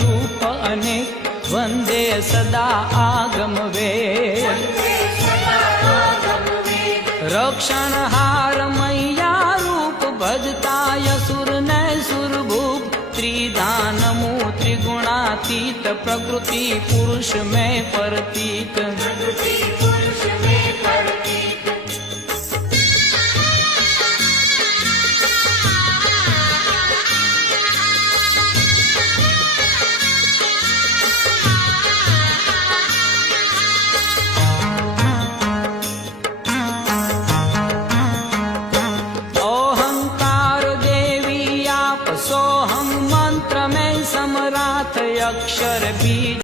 रूप अनेक वंदे सदा आगम वेद रक्षणहार मैया रूप भजता यसुर ने सुरभूप त्रिदानमु त्रिगुणातीत प्रकृति पुरुष में परतीत सोहम मंत्र में समराथ अक्षर